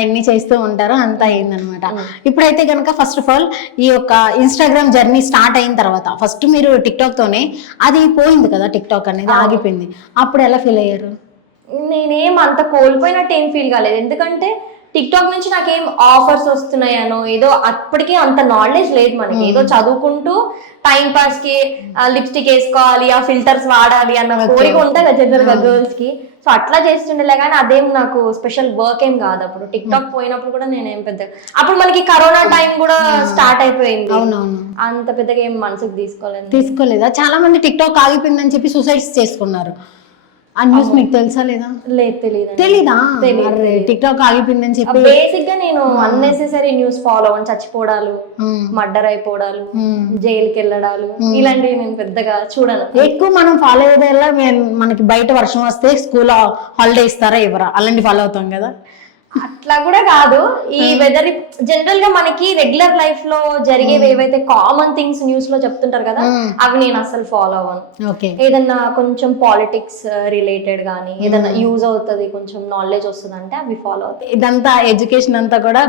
అవన్నీ చేస్తూ ఉంటారు, అంతా అయిందనమాట. ఇప్పుడైతే కనుక ఫస్ట్ ఆఫ్ ఆల్ ఈ యొక్క ఇన్స్టాగ్రామ్ జర్నీ స్టార్ట్ అయిన తర్వాత ఫస్ట్ మీరు టిక్ టాక్ తోనే అది పోయింది కదా, టిక్ టాక్ అనేది ఆగిపోయింది, అప్పుడు ఎలా ఫీల్ అయ్యారు? నేనేం అంత కోల్పోయినట్టు ఏం ఫీల్ కాలేదు, ఎందుకంటే టిక్ టాక్ నుంచి నాకేం ఆఫర్స్ వస్తున్నాయనో ఏదో అప్పటికే అంత నాలెడ్జ్ లేదు మనకి. ఏదో చదువుకుంటూ టైం పాస్ కి లిప్స్టిక్ వేసుకోవాలి, ఆ ఫిల్టర్స్ వాడాలి అన్న కోరిక ఉంటుంది కదా జనరల్ గా గర్ల్స్ కి. సో అట్లా చేస్తుండేలే కానీ అదేం నాకు స్పెషల్ వర్క్ ఏం కాదు. అప్పుడు టిక్ టాక్ పోయినప్పుడు కూడా నేనేం పెద్ద, అప్పుడు మనకి కరోనా టైం కూడా స్టార్ట్ అయిపోయింది, అవునవును, అంత పెద్దగా ఏం మనసుకు తీసుకోలేదా? చాలా మంది టిక్ టాక్ ఆగిపోయిందని చెప్పి సూసైడ్స్ చేసుకున్నారు. ఆ న్యూస్ మీకు తెలుసా లేదా? లేదు, తెలీదా? టిక్ టాక్ ఆగిపోయిందని చెప్పి బేసిక్ గా నేను అన్నెసెసరీ న్యూస్ ఫాలో అని, చచ్చిపోవడాలు, మర్డర్ అయిపోవడాలు, జైలుకి వెళ్ళడాలు ఇలాంటివి నేను పెద్దగా చూడను. ఎక్కువ మనం ఫాలో అయ్యేదల్లా మనకి బయట వర్షం వస్తే స్కూల్ హాలిడే ఇస్తారా ఇవ్వరా అలాంటి ఫాలో అవుతాం కదా. అట్లా కూడా కాదు, ఈ వెదర్ జనరల్ గా మనకి రెగ్యులర్ లైఫ్ లో జరిగేవి ఏవైతే కామన్ థింగ్స్ న్యూస్ లో చెప్తుంటారు కదా, అవి నేను అసలు ఫాలో అవ్వను. ఏదన్నా కొంచెం పాలిటిక్స్ రిలేటెడ్ గానీ ఏదన్నా యూజ్ అవుతుంది, కొంచెం నాలెడ్జ్ వస్తుంది అంటే అవి ఫాలో అవుతాయి. ఇదంతా ఎడ్యుకేషన్ అంతా కూడా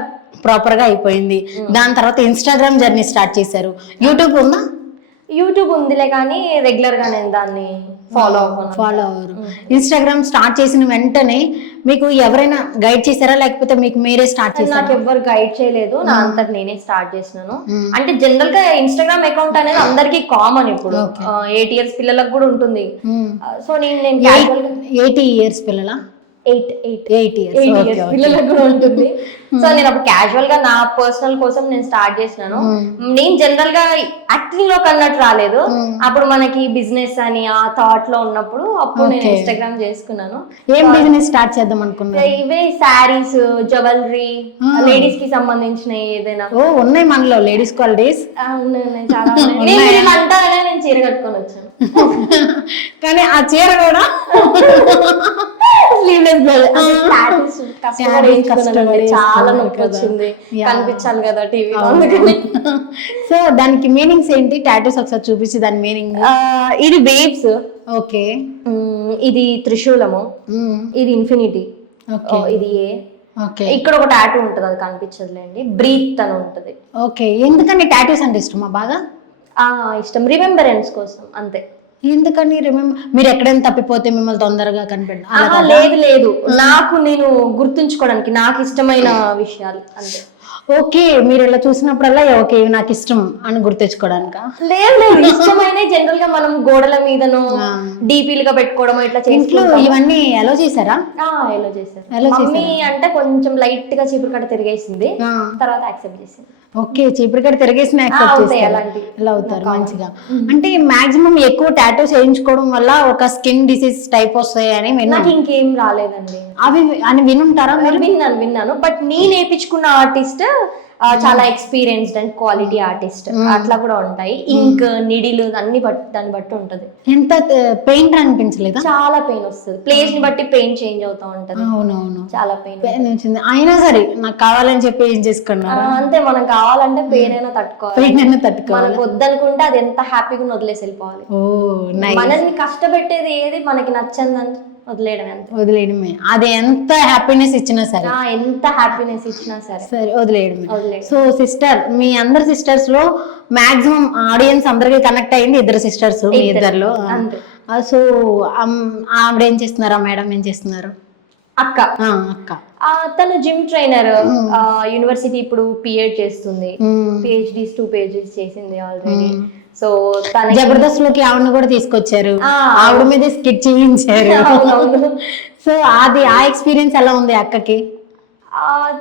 ప్రాపర్ గా అయిపోయింది. దాని తర్వాత ఇన్స్టాగ్రామ్ జర్నీ స్టార్ట్ చేశారు. యూట్యూబ్ ఉందా? యూట్యూబ్ ఉందిలే కానీ రెగ్యులర్ గా నేను దాన్ని ఫాలో అవ్వరు. ఇన్స్టాగ్రామ్ స్టార్ట్ చేసిన వెంటనే మీకు ఎవరైనా గైడ్ చేశారా, లేకపోతే మీకు మీరే స్టార్ట్ చేశారా? నాకు ఎవరు గైడ్ చేయలేదు, నా అంతటి నేనే స్టార్ట్ చేసినాను. అంటే జనరల్ గా ఇన్స్టాగ్రామ్ అకౌంట్ అనేది అందరికి కామన్, ఇప్పుడు 8 years పిల్లలకు కూడా ఉంటుంది. సో నేను 80 years పిల్లల 8 years పిల్లలకు కూడా ఉంటుంది. సో నేను అప్పుడు క్యాజువల్ గా నా పర్సనల్ కోసం నేను స్టార్ట్ చేసినాను. నేను జనరల్ గా యాక్టింగ్ లో కన్నట్టు రాలేదు, అప్పుడు మనకి బిజినెస్ అని ఆ థాట్ లో ఉన్నప్పుడు అప్పుడు నేను ఇన్స్టాగ్రామ్ చేసుకున్నాను. ఏం బిజినెస్ స్టార్ట్ చేద్దాం అనుకున్నాను? ఇవే శారీస్, జ్యువెలరీ, లేడీస్ కి సంబంధించిన ఏదైనా. ఉన్నాయి మనలో లేడీస్ క్వాలిటీస్ ఉన్నాయి చాలా. నేను అంటారా నేను చీర కట్టుకొని వచ్చాను, కానీ ఆ చీర కూడా చాలా నొప్పి వచ్చింది, కనిపించాలి కదా టీవీలో. సో దానికి మీనింగ్స్ ఏంటి? టాటూస్ ఒకసారి చూపించి దాని మీనింగ్. ఇది వేవ్స్, ఓకే. ఇది త్రిశూలము, ఇది ఇన్ఫినిటీ, ఇది ఏ. ఇక్కడ ఒక టాటూ ఉంటది, అది కనిపించదులేండి, బ్రీత్ అని ఉంటది. ఓకే. ఎందుకని టాటూస్ అంటే ఇష్టమా? బాగా ఇష్టం, రిమెంబరెన్స్ కోసం అంతే. ఎందుకని మీరు ఎక్కడైనా తప్పిపోతే మిమ్మల్ని తొందరగా కనిపెట్టాలి? లేదు, నాకు నేను గుర్తుంచుకోవడానికి నాకు ఇష్టమైన విషయాలు అంతే. ఓకే, మీరు ఇలా చూసినప్పుడల్లా ఓకే ఇవి నాకు ఇష్టం అని గుర్తించుకోవడానికా? లేదు, ఇష్టమైన జనరల్ గా మనం గోడల మీదను డీపీలుగా పెట్టుకోవడం ఇట్లా చేసుకుంటాం. ఇవన్నీ ఎలా చేశారా? ఎలా చేశారు మమ్మీ అంటే కొంచెం లైట్ గా చీపురు కట్ట తిరిగేసింది, తర్వాత యాక్సెప్ట్ చేసింది. ఓకే, చీపురు కట్ట తిరిగేసిన ఎలా అవుతారు మంచిగా. అంటే మాక్సిమం ఎక్కువ టాటూస్ వేయించుకోవడం వల్ల ఒక స్కిన్ డిసీజ్ టైప్ వస్తాయి అని నాకు ఇంకేం రాలేదండి. అవి అని వినుంటారా? విన్నాను, బట్ నేను వేయించుకున్న ఆర్టిస్ట్ చాలా ఎక్స్పీరియన్స్డ్ అండ్ క్వాలిటీ ఆర్టిస్ట్, అట్లా కూడా ఉంటాయి. ఇంక్, నిడిలు అన్ని దాన్ని బట్టి ఉంటది. ఎంత పెయిన్ అనిపించలేదు? చాలా పెయిన్ వస్తుంది, ప్లేస్ ని బట్టి పెయిన్ చేంజ్ అవుతా ఉంటది. అవునవును, చాలా పెయిన్ వచ్చింది. అయినా సరే నాకు కావాలని చెప్పి ఏం చేసుకున్నారు? అంతే, మనం కావాలంటే పెయిన్ అయినా తట్టుకోవాలి, మనకు వద్దనుకుంటే అది ఎంత హ్యాపీగా వదిలేసి వెళ్ళిపోవాలి. మనల్ని కష్టపెట్టేది ఏది మనకి నచ్చందని వదిలేయడమే. అది ఎంత హ్యాపీనెస్ ఇచ్చినా సరే, వదిలేయడమే. సో సిస్టర్, మీ అందరి సిస్టర్స్ లో మాక్సిమం ఆడియన్స్ అందరికి కనెక్ట్ అయింది ఇద్దరు సిస్టర్స్, మీ ఇద్దరులో. సో ఆవిడ ఏం చేస్తున్నారా? మేడం ఏం చేస్తున్నారు? అక్క తను జిమ్ ట్రైనర్, యూనివర్సిటీ ఇప్పుడు పిహెచ్ చేస్తుంది, PhDs 2 PhDs చేసింది ఆల్రెడీ. సో జబర్దస్త్ లోకి ఆవిడని కూడా తీసుకొచ్చారు, ఆవిడ మీద స్కిట్ చేయించారు. సో అది ఆ ఎక్స్పీరియన్స్ ఎలా ఉంది అక్కకి?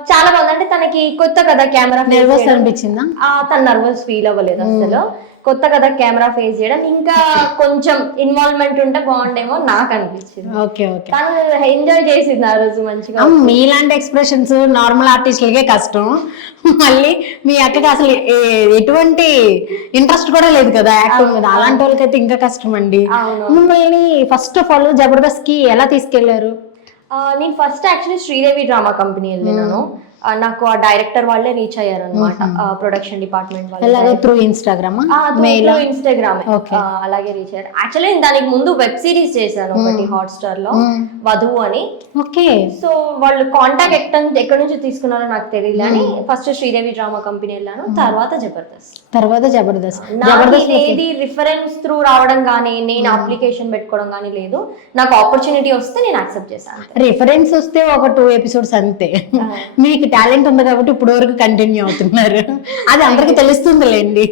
చాలా బాగుంది. అంటే తనకి కొత్త కదా కెమెరా, నర్వస్ అనిపించిందా? తను నర్వస్ ఫీల్ అవ్వలేదు అసలు, కొత్త కదా కెమెరా ఫేస్ చేయడం, ఇంకా కొంచెం ఇన్వాల్వ్మెంట్ ఉంటే బాగుండేమో నాకు అనిపించింది. తను ఎంజాయ్ చేసింది ఆ రోజు మంచిగా. మీలాంటి ఎక్స్ప్రెషన్స్ నార్మల్ ఆర్టిస్టులకే కష్టం, మళ్ళీ మీ అక్కకి అసలు ఎటువంటి ఇంట్రెస్ట్ కూడా లేదు కదా యాక్టింగ్ మీద, అలాంటి వాళ్ళకైతే ఇంకా కష్టం అండి. మిమ్మల్ని ఫస్ట్ ఆఫ్ ఆల్ జబర్దస్త్ కి ఎలా తీసుకెళ్లారు? నేను first actually Sridevi drama company వెళ్ళినాను. నాకు ఆ డైరెక్టర్ వాళ్ళే రీచ్ అయ్యారు అనమాట, ప్రొడక్షన్ డిపార్ట్మెంట్ వాళ్ళు. అలాగే త్రూ ఇన్స్టాగ్రామ్ ఇన్స్టాగ్రామ్ అలాగే రీచ్ అయ్యారు. యాక్చువల్లీ దానికి ముందు వెబ్ సిరీస్ చేశాను ఒకటి హాట్‌స్టార్ లో, వధువు అని. ఓకే. సో వాళ్ళు కాంటాక్ట్ ఎక్కడి నుంచి తీసుకున్నారో నాకు తెలియదు అని ఫస్ట్ శ్రీదేవి డ్రామా కంపెనీ వెళ్ళాను, తర్వాత జబర్దస్త్. నాకు ఏది రిఫరెన్స్ త్రూ రావడం కానీ నేను అప్లికేషన్ పెట్టుకోవడం కానీ లేదు. నాకు ఆపర్చునిటీ వస్తే నేను యాక్సెప్ట్ చేశాను. రిఫరెన్స్ వస్తే ఒక 2 ఎపిసోడ్స్ అంతే. మీకు టాలెంట్ ఉంది కాబట్టి ఇప్పుడు వరకు కంటిన్యూ అవుతున్నారు, అది అందరికి తెలుస్తుందిలేండి.